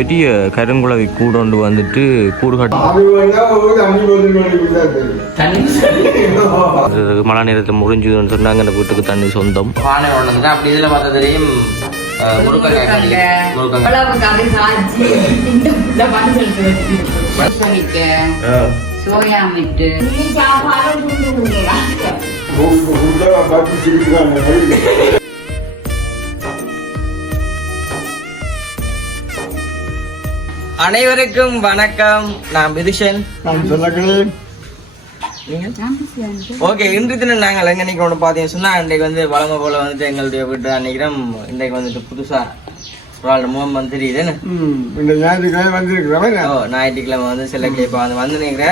பெரிய கருங்குளவி கூடொண்டு வந்துட்டு கூடு கட்டி அது வந்தா ஒரு அஞ்சு பத்து மணிக்கு தான் தெரியும் தண்ணி அது மழை நேரத்தில் முறிஞ்சுதுன்னு சொன்னாங்க அந்த வீட்டுக்கு தண்ணி சொந்தம். அப்படி இதில் பார்த்தா தெரியும் சோயா மிட்டு சாப்பாடு அனைவருக்கும் வணக்கம். நான் விதுஷன் நான் சொல்லக்கிறேன் நீங்க? ஓகே இன்று தினம் நாங்கள் எங்க நினைக்கிறோம் பார்த்தீங்கன்னு சொன்னா இன்றைக்கு வந்து வழங்க போல வந்துட்டு எங்களுடைய வீட்டு நினைக்கிறோம் இன்றைக்கு வந்துட்டு புதுசா ஒரு முகம் வந்து தெரியுது இந்த ஞாயிற்றுக்கிழமை வந்திருக்கிறவன் ஓ ஞாயிற்றுக்கிழமை வந்து சில கிளிப்பா வந்து வந்து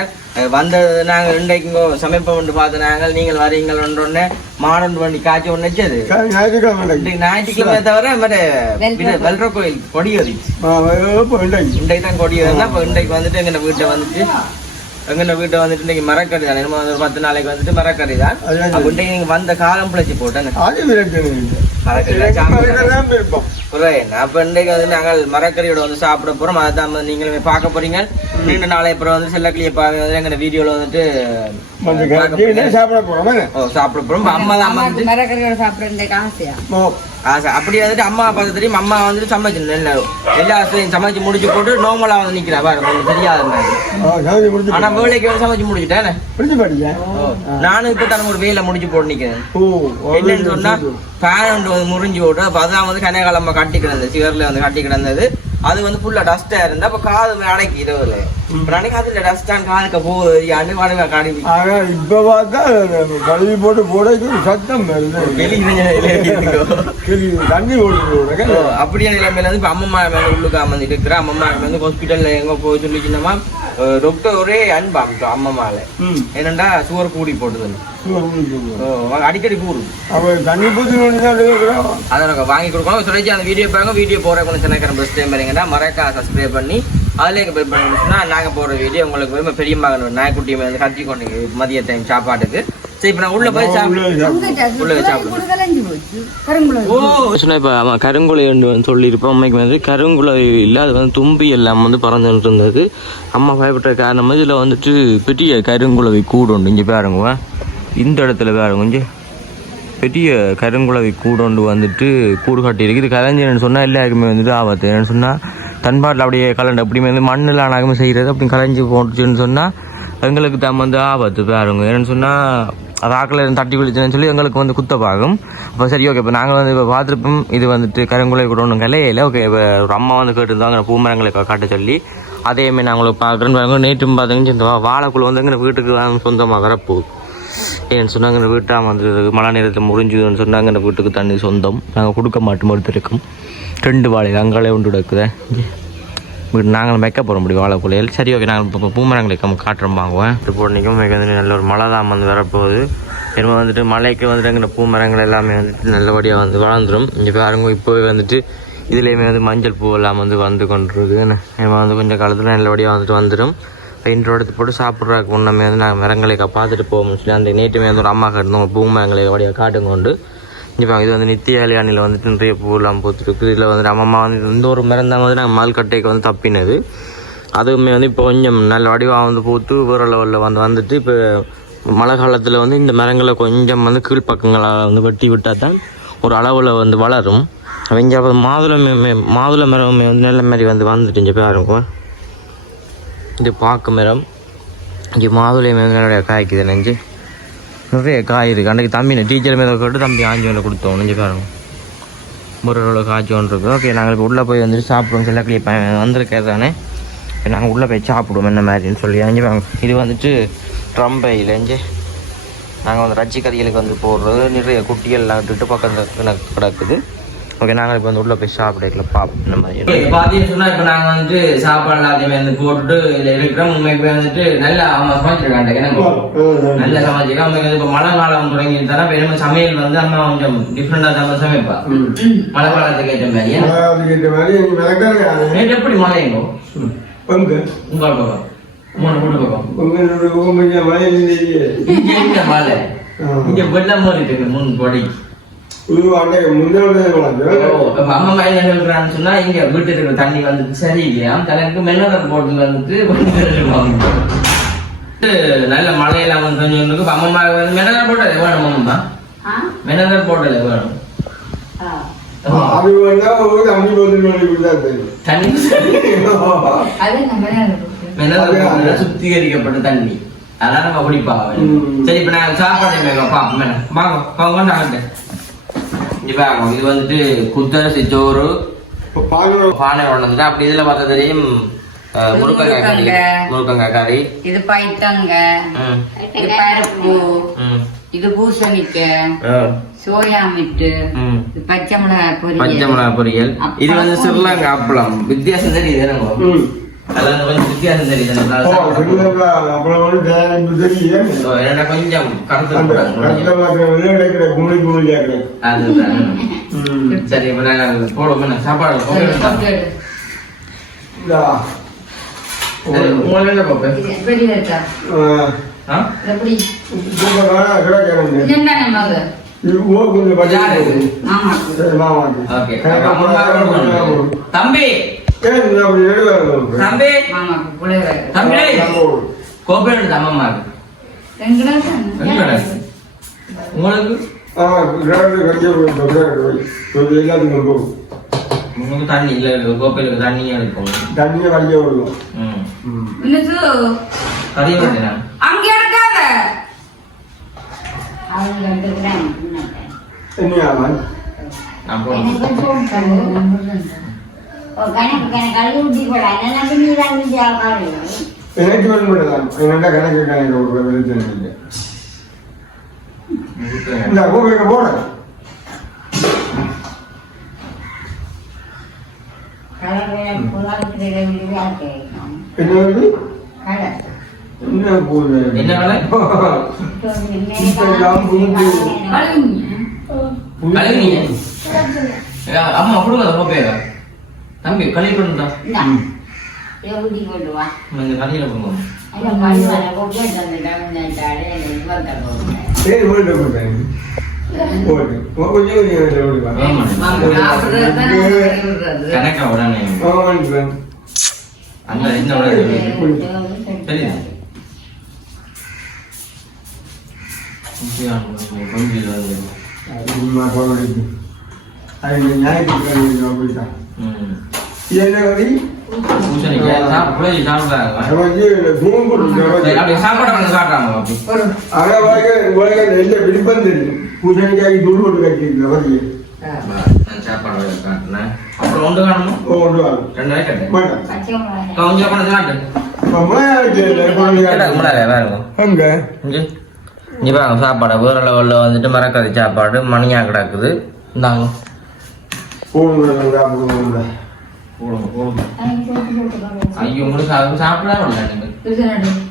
வந்தது நாங்கள் இன்றைக்கு இங்கோ சமைப்போம் என்று பார்த்து நாங்கள் நீங்கள் வரீங்கள் ஒன்று மாடன் வண்டி காய்ச்சி ஒன்று வச்சது. ஞாயிற்றுக்கிழமை இன்றைக்கு ஞாயிற்றுக்கிழமை தவிர மற்ற வெல்ற கோயில் கொடியேறி போயிட்டாங்க இன்றைக்கு. தான் கொடியேறினா இப்போ இன்றைக்கு வந்துட்டு எங்க வீட்டை வந்துட்டு எங்க வீட்டை வந்துட்டு இன்னைக்கு மரக்கறி தான். என்னமோ ஒரு பத்து நாளைக்கு வந்துட்டு மரக்கறி தான். இன்றைக்கு நீங்க வந்த காலம் பிழைச்சி போட்டேங்க நாங்கள் மரக்கறியோட வந்து சாப்பிட போறோம். அதை தான் வந்து நீங்களுமே பார்க்க போறீங்க. நீண்ட நாளை அப்புறம் வந்து செல்லக்கிளியை பாருங்க வந்து எங்க வீடியோல வந்துட்டு வந்து பார்க்க கட்டி போறீங்க. சாப்பிட போறோம். ஓ சாப்பிட போறோம். அம்மா தான் வந்துட்டு மரக்கறியோட சாப்பிட்ற ஆசையா? ஆசை. அப்படி வந்துட்டு அம்மா பார்த்து தெரியும். அம்மா வந்துட்டு சமைச்சு எல்லா சமைச்சு முடிச்சு போட்டு நார்மலா வந்து நிக்கிறா. பாருங்க உங்களுக்கு தெரியாத ஆனா வேலைக்கு வந்து சமைச்சு முடிச்சுட்டேன் நானும் இப்ப தான் ஒரு வேலை முடிச்சு போட்டு நிக்கிறேன். என்னன்னு சொன்னா வந்து முறிஞ்சு விட்டு அப்ப அதான் வந்து கனகாலமா கட்டி கிடந்தது. சிவர்ல வந்து கட்டி கிடந்தது. அது வந்து ஃபுல்லா டஸ்டா இருந்தா அப்ப காது அடைக்கி இரவுல. இப்ப நினைக்க அதுல டஸ்டான் காதுக்க போகுது யாரு வாடகை காடி ஆனா இப்ப பார்த்தா கழுவி போட்டு போடைக்கு சத்தம் தண்ணி ஓடுது ஓ, அப்படியே நிலைமையில வந்து இப்ப அம்மம்மா மேல உள்ளுக்கு அமர்ந்து இருக்கிற அம்மம்மா வந்து ஹாஸ்பிட்டல்ல எங்க போய் சொல்லிச்சுன்னா டாக்டர் ஒரே அன்பாம் அம்மம்மால ம் என்னண்டா சுவர் கூடி போட்டுது ஓ, அடிக்கடி இருக்கிறோம் அதை வாங்கி கொடுக்கணும் சொல்லி அந்த வீடியோ பாருங்க வீடியோ போகிற கொஞ்சம் சின்னக்கிற பெஸ்ட் டைம் பாருங்கன்னா மறக்கா சப்ஸ்கிரைப் பண்ணி அதில் எங்கள் பெல் பண்ணிச்சுன்னா நாங்கள் போடுற வீடியோ உங்களுக்கு பெரிய மகன் நாய்க்குட்டி கட்டி கொண்டு மதிய டைம் சாப்பாட்டுக்கு கருங்குலை என்று சொல்லியிருப்போம். அம்மைக்கு வந்து கருங்குலை இல்லை அது வந்து தும்பி எல்லாம் வந்து பறந்துட்டு இருந்தது அம்மா பயப்பட்ட காரணம் இதில் வந்துட்டு பெரிய கருங்குலவி கூடு உண்டு. இங்கே பாருங்க இந்த இடத்துல பாருங்க இங்கே. பெரிய கருங்குலவி கூடொண்டு வந்துட்டு கூடு கட்டி இருக்கு இது கலைஞர்னு சொன்னால் எல்லாருக்குமே வந்துட்டு ஆபத்து. என்னன்னு சொன்னால் தன்பாட்டில் அப்படியே கலண்டு அப்படியே வந்து மண்ணில் அணாகமே செய்கிறது அப்படி கலைஞ்சு போட்டுச்சுன்னு சொன்னால் எங்களுக்கு தான் வந்து ஆபத்து பாருங்க. என்னன்னு சொன்னால் அது ஆக்கில் தட்டி குளிச்சுன்னு சொல்லி எங்களுக்கு வந்து குத்த பாகம் அப்போ சரி ஓகே இப்போ நாங்கள் வந்து இப்போ பார்த்துருப்போம். இது வந்துட்டு கருங்குலை கூட ஒன்றும் கலையில ஓகே இப்போ ஒரு அம்மா வந்து கேட்டுருந்தாங்க பூமரங்களை காட்ட சொல்லி. அதேமாதிரி நாங்களும் பார்க்குறேன்னு பாருங்க நேற்றும் பார்த்தீங்கன்னு இந்த வா- வாழைக்குள்ள வந்து எங்கள் வீட்டுக்கு வந்து சொந்தமாக வரப்போகுது ஏன்னு சொன்னாங்க இந்த வீட்டாக வந்து மழை நேரத்தில் முறிஞ்சுதுன்னு சொன்னாங்க இந்த வீட்டுக்கு தண்ணி சொந்தம். நாங்கள் கொடுக்க மாட்டோம் ஒருத்தருக்கும் ரெண்டு வாழை அங்காலே உண்டு கிடக்குதே. நாங்கள் வைக்க போகிறோம் முடியும் வாழைக்குள்ளையில் சரி ஓகே நாங்கள் இப்போ பூமரங்களை நம்ம காட்டுறோம் வாங்குவேன் இப்போ போட்டிக்கும் வந்து நல்ல ஒரு மழை தான் வந்து வரப்போகுது. திரும்ப வந்துட்டு மலைக்கு வந்துட்டு எங்கள் பூமரங்கள் எல்லாமே வந்துட்டு நல்லபடியாக வந்து வளர்ந்துடும் இங்கே பாருங்க இப்போவே வந்துட்டு இதுலேயுமே வந்து மஞ்சள் பூ எல்லாம் வந்து வந்து கொண்டிருக்கு இனிமேல் வந்து கொஞ்சம் காலத்தில் நல்லபடியாக வந்துட்டு வந்துடும் பெயிண்ட் எடுத்து போட்டு சாப்பிட்றதுக்கு முன்னமே வந்து நாங்கள் மரங்களை கா- பார்த்துட்டு போவோம்னு சொல்லி அந்த நேற்றுமே வந்து ஒரு அம்மா காட்டினோம் பூமரங்களை வடியாக காட்டுங்க கொண்டு இப்போ இது வந்து நித்திய கல்யாணியில் வந்துட்டு நிறைய பூவெல்லாம் பூத்துருக்கு. இதில் வந்து அம்மா வந்து இந்த ஒரு மரம் வந்து நாங்கள் மல்கட்டைக்கு வந்து தப்பினது. அதுவுமே வந்து இப்போ கொஞ்சம் நல்ல வடிவாக வந்து பூத்து வேறு லெவலில் வந்து வந்துட்டு இப்போ மழை காலத்தில் வந்து இந்த மரங்களை கொஞ்சம் வந்து கீழ்ப்பக்கங்களாக வந்து வெட்டி விட்டால் தான் ஒரு அளவில் வந்து வளரும். அவங்க அப்போ மாதுளமே மாதுளை மரமே வந்து நல்ல மாதிரி வந்து வந்துட்டு இங்கே இருக்கும் இது பாக்கு மரம். இங்கே மாதுளை மரம் நிறைய காய்க்குது நெஞ்சு. நிறைய காய் இருக்குது அன்றைக்கு தம்பி டீச்சர் மேலே கேட்டு தம்பி ஆஞ்சி ஒன்று கொடுத்தோம் நெஞ்சு பாருங்க ஒரு காய்ச்சி ஒன்று இருக்குது ஓகே நாங்கள் இப்போ உள்ளே போய் வந்துட்டு சாப்பிடுவோம் சில கிளிய வந்திருக்காரு தானே நாங்கள் உள்ளே போய் சாப்பிடுவோம் என்ன மாதிரின்னு சொல்லி அஞ்சு வாங்க இது வந்துட்டு ட்ரம்பையில் அஞ்சு நாங்கள் வந்து ரச்சி கறிகளுக்கு வந்து போடுறது நிறைய குட்டிகள்லாம் விட்டுட்டு பக்கத்தில் கிடக்குது ஓகே நாங்கள் இப்போ வந்து உள்ளே போய் சாப்பிடல பார்ப்போம் இந்த மாதிரி. பார்த்தீங்கன்னு சொன்னா இப்போ நாங்கள் வந்துட்டு சாப்பாடு எல்லாத்தையுமே வந்து போட்டுட்டு இதில் இருக்கிறோம் உண்மைக்கு வந்துட்டு நல்லா அம்மா சமைச்சிருக்காங்க எனக்கு நல்ல சமைச்சிருக்கா? அவங்க வந்து இப்போ மழை காலம் தொடங்கி தர பெருமை சமையல் வந்து அம்மா கொஞ்சம் டிஃப்ரெண்டாக தான் சமைப்பா. மழை காலத்துக்கு ஏற்ற மாதிரி. நேற்று எப்படி மழை எங்கோ? உங்கள் பக்கம். மூணு மூணு பக்கம். உங்களோட மழை இங்க வெள்ளம் இருக்கு முன் கொடை. அம்மா என்ன சொல்றான்னு சொன்னா இங்க வீட்டுல இருக்கிற தண்ணி வந்துட்டு சரியில்லையா தனக்கு மினரல் போட்டில் வந்துட்டு நல்ல மழையெல்லாம் வந்து கொஞ்சம் இப்ப அம்மா வந்து மினரல் போட்டது வேணும் அம்மா? ஆ? மினரல் போட்டது வேணும். இருக்கு. சுத்திகரிக்கப்பட்ட தண்ணி. அதான் நம்ம குடிப்பாங்க. சரி இப்ப நாங்க சாப்பாடு மேடம். வாங்க வாங்க. பாருங்க இது வந்துட்டு குத்தரிசி சோறு பால் பானை உடனது அப்படி இதுல பார்த்தா தெரியும் முருங்கக்காய் கறி முருங்கக்காய். கறி இது பைத்தங்க. இது பருப்பு. இது பூசணிக்காய் சோயா மிட்டு. இது பச்சை மிளகாய் பச்சை பொரியல் மிளகாய் பொரியல். இது வந்து சிறுலங்கா அப்பளம். வித்தியாசம் தெரியுது கொஞ்சம் சரி போடுவோம் சாப்பாடு. தம்பி தம்பி. தம்பி. கிளாஸ் ரெண்டு கிளாஸ். உங்களுக்கு. உங்களுக்கு தண்ணி இல்ல கோப்பையில தண்ணி எடுக்கும் அங்க அவங்க? நான் போடுறேன் எனக்கு வேணும் மட்டும்தான். கணக்கு கணக்கு ஒரு வெளிச்சம் இந்த கோவிலுக்கு போறேன் என்ன வருது? என்ன என்ன அம்மா கொடுங்க தம்பி கழுவி பண்ணுடா ஊட்டி கொண்டு வா இந்த கடையில கொண்டு வா. கணக்கா உடனே. அந்த இந்த சரி கொஞ்சம். அது இந்த ஞாயிற்றுக்கிழமை போயிட்டேன். ம் இது என்ன கறி? பூசணிக்காய் சாப்பிட சாப்பிடாங்க அது வந்து இந்த தூண் போட்டு சரி, அப்படி சாப்பாடு வந்து காட்டுறாங்க அப்படி அதை வரைக்கும் உலக நெல்லை விருப்பம் தெரியும் பூசணிக்காய் தூள் வந்து காட்டுனேன் அப்புறம் ஒன்று காணணும் ஓ கொண்டு வாங்க ரெண்டாயிரம் கேட்டேன் கொஞ்சம் கொண்டு காட்டு இங்கே பாருங்க சாப்பாடு வேற லெவலில் வந்துட்டு மரக்கறி சாப்பாடு மணியாக கிடக்குது இந்தாங்க போடுங்க போடுங்க போடுங்க ஐயோ உங்களுக்கு அது சாப்பிட விடல நீங்கள்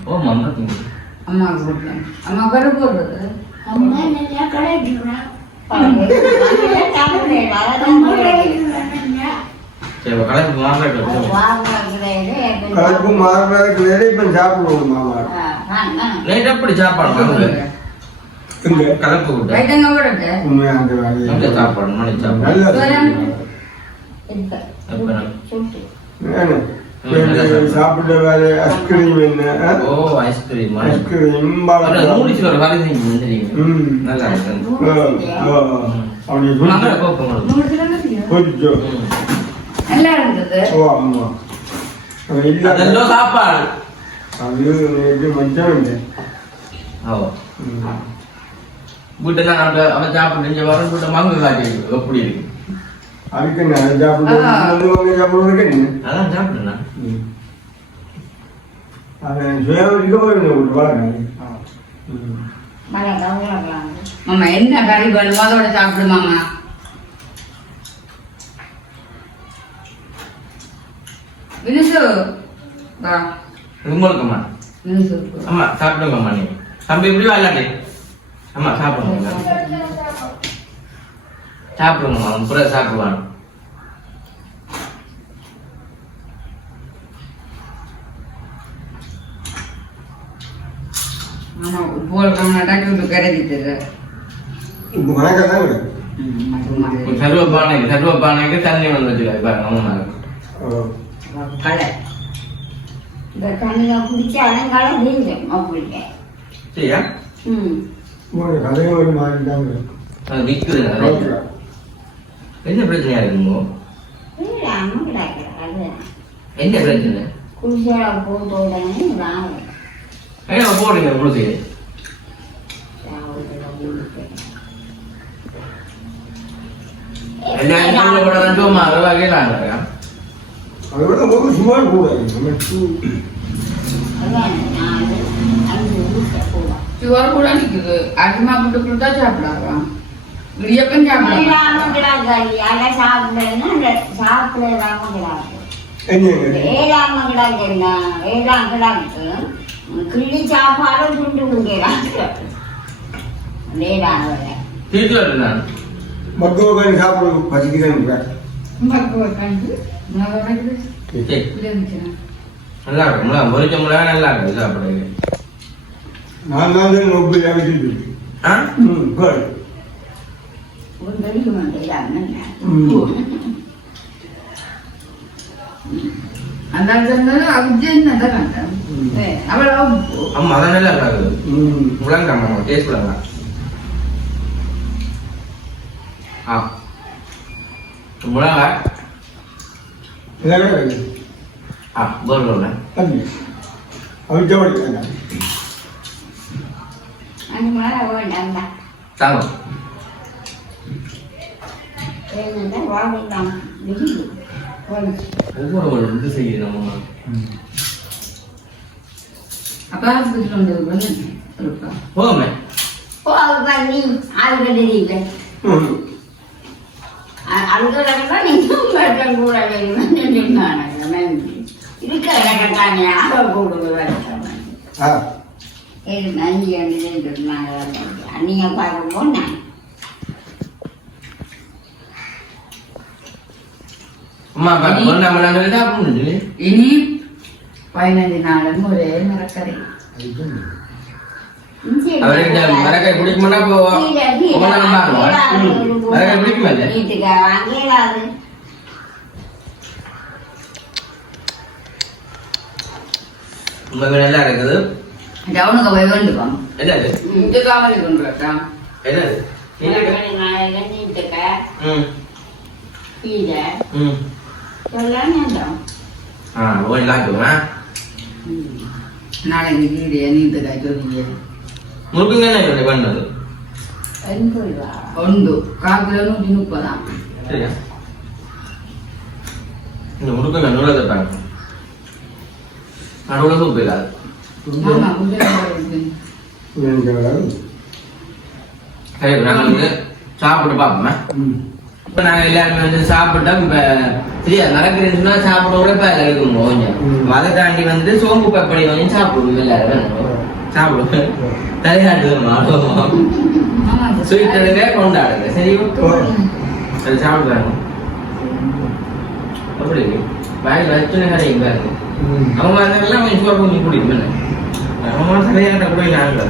ஓ மம்மா திங்க. அம்மாவுக்கு கொடுத்தேன் அம்மா கரு போடுறது சரி இப்போ கலப்பு கலப்பு சாப்பிடுவோம் மாமா நைட் எப்படி சாப்பாடு இங்க கலப்பு விட்டு அந்த சாப்பாடு மணி சாப்பாடு. நல்ல எப்போ நான் வேணும். வேணும். சாப்பிட்ட வேலை ஐஸ்கிரீம் என்ன? ஓ ஐஸ்கிரீம் ஐஸ்கிரீம் ஒரு செஞ்சு. நல்லா இருக்கு. கொஞ்சம் நல்லா இருந்தது. ஓ ஆமா அதெல்லாம் சாப்பாடு. அது இல்லை ஓ. வீட்டை தான் அவன் அவன் சாப்பிட்டு இங்கே வர வீட்டை மங்கு காட்டி எப்படி இருக்கு அதுக்கு நான் வாங்க சாப்பிடுறதுக்கு என்ன அதான் சாப்பிடுண்ணா சுயாவதிக்கு. மாமா என்ன கறி வேணுமோ அதோட வினுசு உங்களுக்கு அம்மா நீங்க தம்பி இப்படி அம்மா சாப்பிடுங்க சாப்பிடுங்கம்மா அவன் புற சாப்பிடுவான் மாமா போல் கம்மா டக்கு விட்டு கரைஞ்சிட்டு இப்போ வணக்கம் தான் சர்வப்பானைக்கு சர்வப்பானைக்கு தண்ணி வந்து வச்சுக்க பாருங்க மூணு கடை இந்த தண்ணியை குடிச்சு அலங்காலம் வீங்கும் அப்படிங்க சரியா ம் ஒரு கதையை ஒரு மாதிரி தான் அது விற்குதுங்க அது. என்ன பிரச்சனையா இருக்குங்க அது என்ன பிரச்சனை? குடிசோட போட்டு உடனே ராவம் ஏன்னா போடுங்க குளிச்சு எல்லாரும் கூட வந்து சும்மா வகையிலாங்க அதை விட ஒரு சுமார் கூட நம்ம சுவர் கூட நிக்குது அரிமா போட்டு கொடுத்தா சாப்பிடலாம் இடியப்பம் சாப்பிடலாம் கிள்ளி சாப்பாடு துண்டு கொடுக்கிறாங்க ஏழாம் தீர்த்து வரலாம் மக்கள் சாப்பிட பசிக்கிறேன் மக்குவ கண்டு நான் உனக்கு சரி இதில் நிற்கிறேன் நல்லா இருக்கும் நல்லா முறிச்ச முறையாக நல்லா இருக்கும் சாப்பிடுறது நான் தான் நொப்பு வச்சுட்டு ஆ ம் good. ஒரு வெளியே வந்து ம் அந்த சொன்னது அவிஜய் என்னதான் கண்டேன் ம். அவ்வளோ ஆமா அதான் நல்லா இருக்காது ம் முழங்காம டேஸ்ட் பண்ணுங்க ஆ முழங்கா இதாக ஆ போர்ல தண்ணி அவன் ஜோடி அந்த மாதிரி வேண்டாம் தாங்க ஒவ்வொரு இது செய்யுது நம்ம அப்பா ஹாஸ்பிட்டல் வந்து வந்து போமே ஓ அது பண்ணி ஆளுக தெரியல ம் அழுகிறதா நீங்களும் வேட்டம் கூட இருக்க கட்டாங்க ஆக கூடுது ஆ நன்றி சொன்னாங்க நீங்க பார்க்க போனேன் அம்மா அப்பா நம்ம நம்ம சாப்பிடணும் இனி பதினஞ்சு நாளும் ஒரே மரக்கறி. மரக்காய் பிடிக்குமா வீட்டுக்கு வாங்கிடாது நல்லா இருக்குது. டவுனுக்கு போய் வேண்டுவாங்க என்னது இந்த காமலி கொண்டு வரட்டா என்னது நாளைக்கு கீரையை நீட்டு காய்ச்சி முருக்குங்க என்ன இப்படி பண்ணது உண்டு கால் கிலோ நூற்றி முப்பதாம் சரியா இந்த முருக்குங்க நூலை தப்பாங்க நடுவில் சூப்பு இல்லாது ஆமா கொஞ்சம் சரி இப்ப நாங்க வந்து சாப்பிட்டு பார்ப்போமே. இப்போ நாங்கள் எல்லாருமே வந்து சாப்பிட்டோம். இப்போ சரியா நடக்கிறதுன்னு சாப்பிட கூட இப்போ இருக்கும் கொஞ்சம். அதை தாண்டி வந்து சோம்பு பப்படி கொஞ்சம் சாப்பிடுவோம் எல்லாரும். சாப்பிடுவோம். தலையாடுவோம் ஆடுவோம் ஸ்வீட் எடுங்க கொண்டாடுங்க சரி அது சாப்பிடுவாங்க அப்படி வாய் வச்சுன்னு கரையும் பாருங்க. அவங்க அதெல்லாம் கொஞ்சம் சோறு கொஞ்சம் குடிக்கும் அவங்க தலையாட்ட கூட நாங்கள்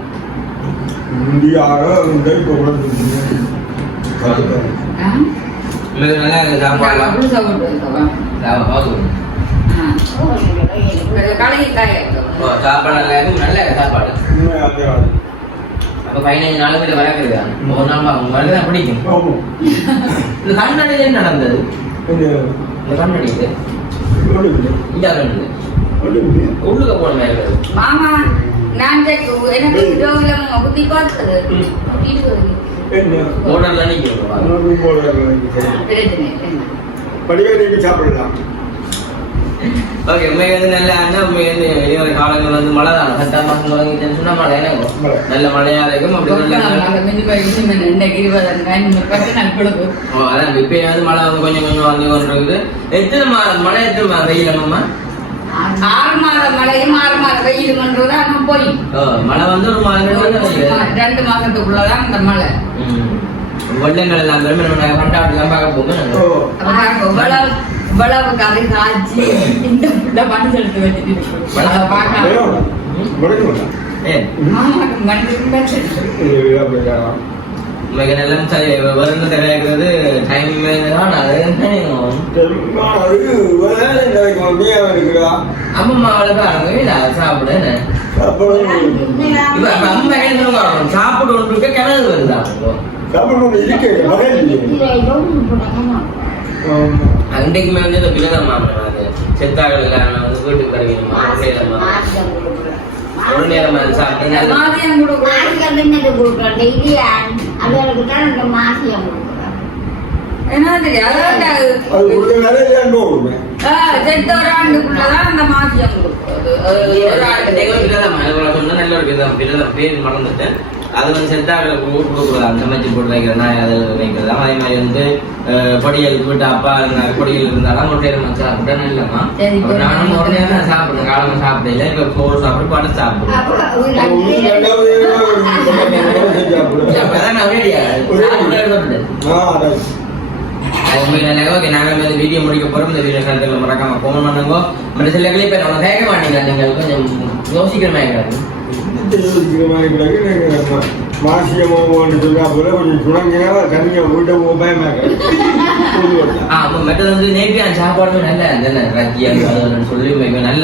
இருக்கு நல்ல சாப்பாடு. அப்ப பதினஞ்சு நாலு பேர் வரக்குது ஒரு நாள் வரதான் பிடிக்கும். இந்த கண்ணாடியில என்ன நடந்தது? இந்த கண்ணாடி இது. ஒழுங்கு இந்த கண்ணு ஒழுங்கு உள்ளுக்க போன மாதிரி மாமா. நான் கேட்க எனக்கு ரோகிலம் குத்தி பார்த்தது. படிவேலைக்கு சாப்பிடலாம். ஓகே உண்மைக்கு வந்து நல்ல அண்ணன் உண்மைக்கு வந்து வெளிவர காலங்கள் வந்து மழை தான். பத்தாம் மாசம் தொடங்கிட்டேன்னு சொன்னா மழை எனக்கு. நல்ல இருக்கும் அப்படி. ஓ, அதான் இப்ப வந்து வந்து கொஞ்சம் கொஞ்சம் வந்து கொண்டு இருக்குது. எத்தனை மழை எத்தனை வெயில் அம்மா ஆறு மாத மழையும் ஆறு மாத வெயிலுமன்றது ஆனா போய் மழை வந்து ஒரு மாதம் ரெண்டு மாதம் வெயில். ரெண்டு மாசத்துக்குள்ளதான் இந்த மழை. வெள்ளங்கள் எல்லாம் கொண்டாடலாம் பார்க்க போகும் இவ்வளவு கதை காய்ச்சி இந்த புள்ள மனசு எடுத்து வச்சுட்டு இருக்கு. அதை பார்க்க வேணும் முடிஞ்சு ஏன் மாமாக்கு வருங்க டைம் அது அம்மா அவளுக்கு அவங்க சாப்பிட என்ன? இப்ப அப்ப சாப்பிட்டு ஒன்று கிணறு வருதா? அன்றைக்குமே வந்து பிள்ளைதான் அது செத்தாக்கள் கிடைக்கணுமா ஒரு நேரம் அது சாப்பிட்டு நல்ல- மாமியார் கூட கூட என்ன தெரியும் அதாவது ஆ, செத்த ஒரு ஆண்டுக்குள்ளதான் அந்த மாசியம் கொடுக்குறது. ஒரு ஆண்டு. சொன்னா நல்ல பேர் மறந்துட்டேன். அது வந்து செத்தாக்களை கொடுக்கூடாது சமைச்சு போட்டு வைக்கிற நாய் அது வைக்கிறது? அதே மாதிரி வந்து பொடியல் வீட்டு அப்பா இருந்தா- பொடியல் இருந்தாலும் ஒரு நேரம் வச்சு அப்ப நானும் ஒரு நேரம் தான் சாப்பிடுறேன் காலமா சாப்பிடல இப்ப சோறு சாப்பிட்டு படம் உண்மையில ஓகே நாங்கள் வந்து வீடியோ முடிக்க போறோம். இந்த வீடியோ கருத்துல மறக்காம போன் பண்ணுங்க. மற்ற சில கிளிப்பை நம்ம கேட்க மாட்டீங்க நீங்கள் கொஞ்சம் யோசிக்கிற மாதிரி மாசியமோ சொன்னா போல கொஞ்சம் சுணங்கினா தனியா வீட்டை பயமாக ஆ அப்போ மற்றது வந்து நேற்று சாப்பாடுமே நல்ல சொல்லி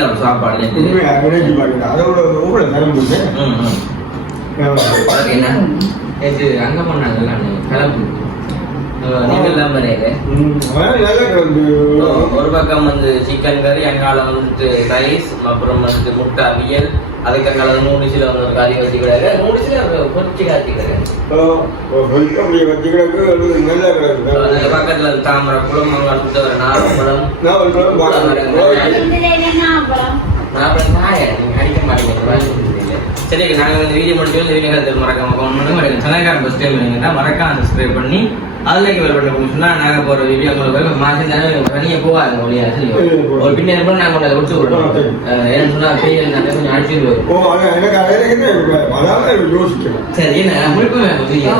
ஒரு சாப்பாடு அதோட ஊழ. ஓகே, என்ன? நேற்று அங்க போனாங்கல்ல கிளம்பு. ஒரு பக்கம் வந்து சிக்கன் கறி அங்கால வந்துட்டு ரைஸ் அப்புறம் வந்து முட்டை அவியல் கறி வச்சுக்கிறாரு நூடுல்ஸ்ல பொறிச்சு காத்திக்கிறாரு அப்படியே வச்சுக்கிறதுக்கு அது நல்ல கிடக்கு. அதுல பக்கத்துல தாமரை குளம் ஒரு நாகப்பழம். நாகப்பழம் நீங்க அடிக்க சரி நாங்க இந்த வீடியோ முடிச்சு இந்த வீடியோ கருத்து மறக்காம கமெண்ட் பண்ணுங்க எனக்கு சனகாரம் ஃபர்ஸ்ட் டைம் நீங்க மறக்காம சப்ஸ்கிரைப் பண்ணி அதுல வேறு பண்ண சொன்னா நாங்க போற வீடியோ உங்களுக்கு மாசம் தானே தனியா போகாது ஒளியா சரி ஒரு பின்னாடி கூட நாங்க உங்களை விட்டு விடுறோம். ஏன்னு சொன்னா பெரிய நிறைய கொஞ்சம் அடிச்சு வரும் அது சரி என்ன? முடிப்பு வீடியோ